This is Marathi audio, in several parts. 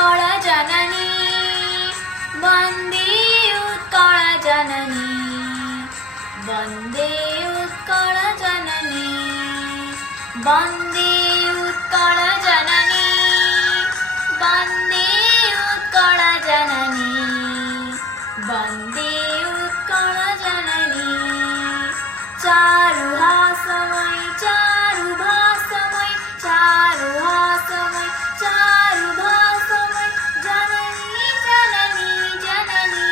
उत्कल जननी वन्दे उत्कल जननी वन्दे उत्कल जननी वन्दे उत्कल जननी वन्दे उत्कल जननी वन्दे उत्कल जननी चारुहासमय चारुभासमय चारुहासमय चारुभासमय जननी जननी जननी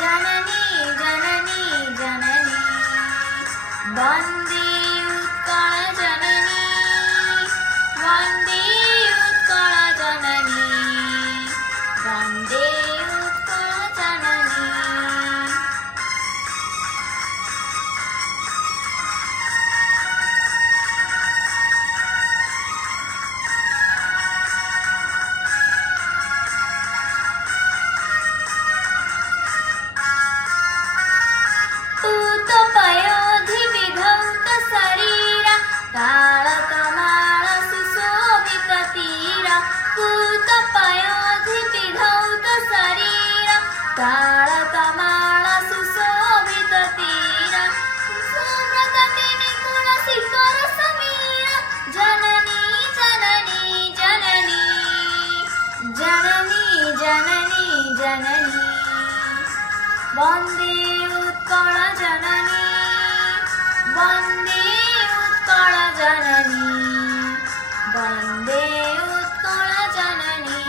जननी जननी जननी वन्दे उत्कल जननी वन्दे उत्कल जननी वन्दे उत्कल जननी पूतपयोधिविधौत शरीरा कालकमाल सुशोभित तीरा पूतपयोधिविधौत शरीरा कालकमाल सुशोभित तीरा सुब्रतटे निपुण शिखर समीरा जननी जननी जननी जननी जननी जननी वन्दे उत्कल जननी वन्दे उत्कल जननी वन्दे उत्कल जननी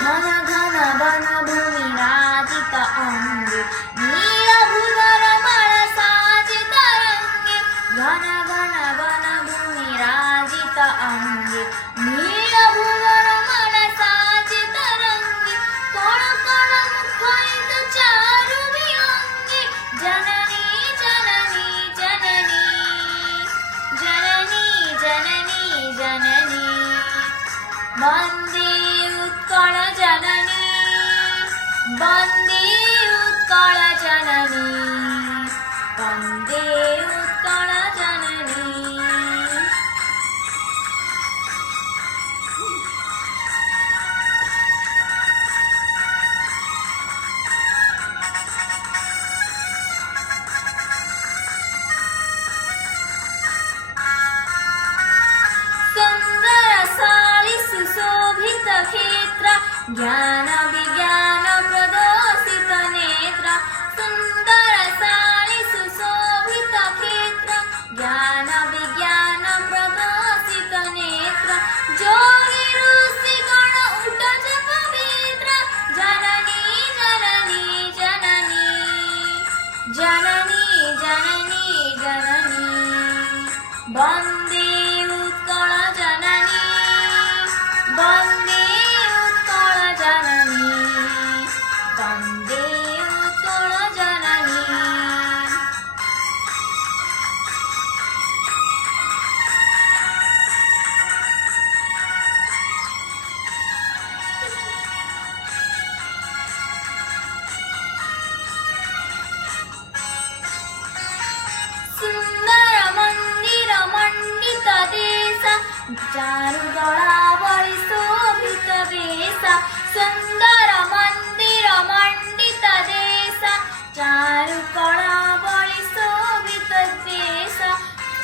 घन घन वन भूमि राजित अंगे नीलभूधरमण साजित रंगे घन घन वन भूमि राजित अंगे नीलभूधरमण साजित रंगे कण कण मुखरित चारु विहंगे जननी जननी जननी जननी जननी जननी वन्दे उत्कल जननी वन्दे उत्कल जननी वन्दे उत्कल जननी सुन्दरशालि सुशोभित क्षेत्र ज्ञान विज्ञान प्रदर्शित नेत्र सुन्दरशालि सुशोभित क्षेत्र ज्ञान विज्ञान प्रदर्शित नेत्र जोगी ऋषि गण उटज पवित्र जननी जननी जननी जननी जननी जननी वन्दे उत्कल जननी वन्दे उत्कल जननी वन्दे उत्कल जननी सुन्दर मन्दिर मण्डित देश चारु दळावळि शोभित वेश सुन्दर मन्दिर मण्डित देश चारु कळावळि शोभित देश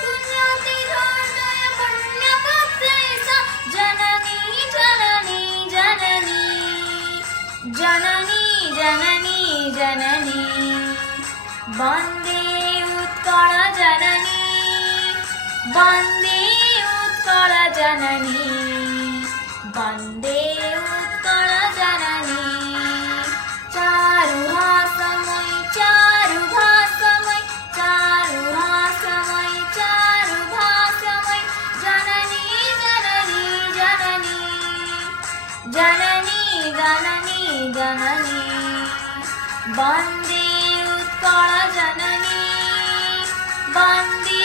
पुण्यति हृदय पुण्य प्रदेश जननी जननी जननी जननी जननी जननी वन्दे उत्कल जननी वन्दे उत्कल जननी वन्दे उत्कल जननी चारुहासमय चारुभासमय चारुहासमय चारुभासमय जननी जननी जननी जननी जननी जननी वन्दे उत्कल जननी वन्दे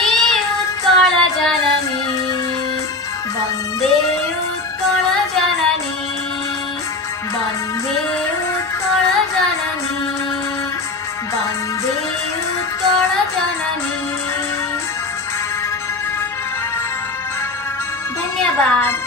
उत्कल जननी वन्दे उत्कल जननी वन्दे उत्कल जननी वन्दे उत्कल जननी। धन्यवाद।